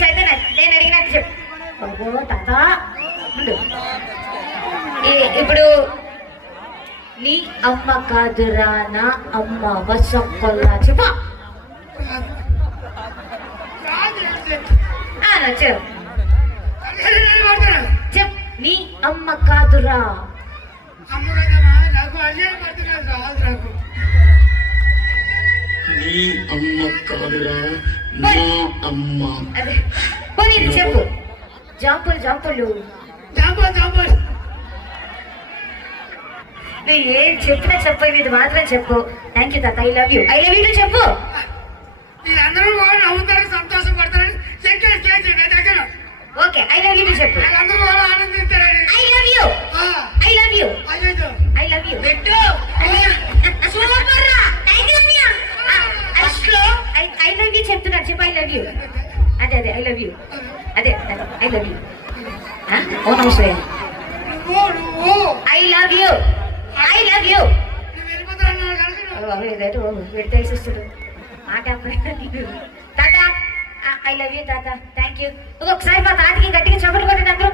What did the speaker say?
చైతన్య నేను అడిగినట్టు చెప్పు. అబ్బో తాత ఉండు. ఇప్పుడు నీ అమ్మ కాదురా నా అమ్మ వసొక్కల్లా చెప్పు. చెప్ నీ అమ్మ కాదురా నీ అమ్మ కాదురా నా అమ్మ. పోనీ చెప్పు. జాంపులు జాంపులు నువ్వు ఏం చెప్పినా చెప్పు, ఇది మాత్రం చెప్పు. థ్యాంక్ యూ తాత. I love you. I love you చెప్పు. అందరూ నవ్వుతారు, సంతోషం పడతారని ఓకే ఐ లవ్ యూ చెప్పు. అందరూ ఆనందించారని I love you. I love you. I love you. Super రా. థ్యాంక్ యూ అన్నయ్య. ఐ లవ్ యూ చెప్తున్నా. చెప్పు ఐ లవ్ యూ. అదే అదే ఐ లవ్ యూ. అదే ఐ లవ్ యూ. ఓ నమస్తే. I love you. I love you. తెలిసిస్తుంది మాట. తాత ఐ లవ్ యూ తాత. Thank you. ఒకసారి మా తాతకి గట్టిగా చప్పట్లు కొట్టండి అందరూ.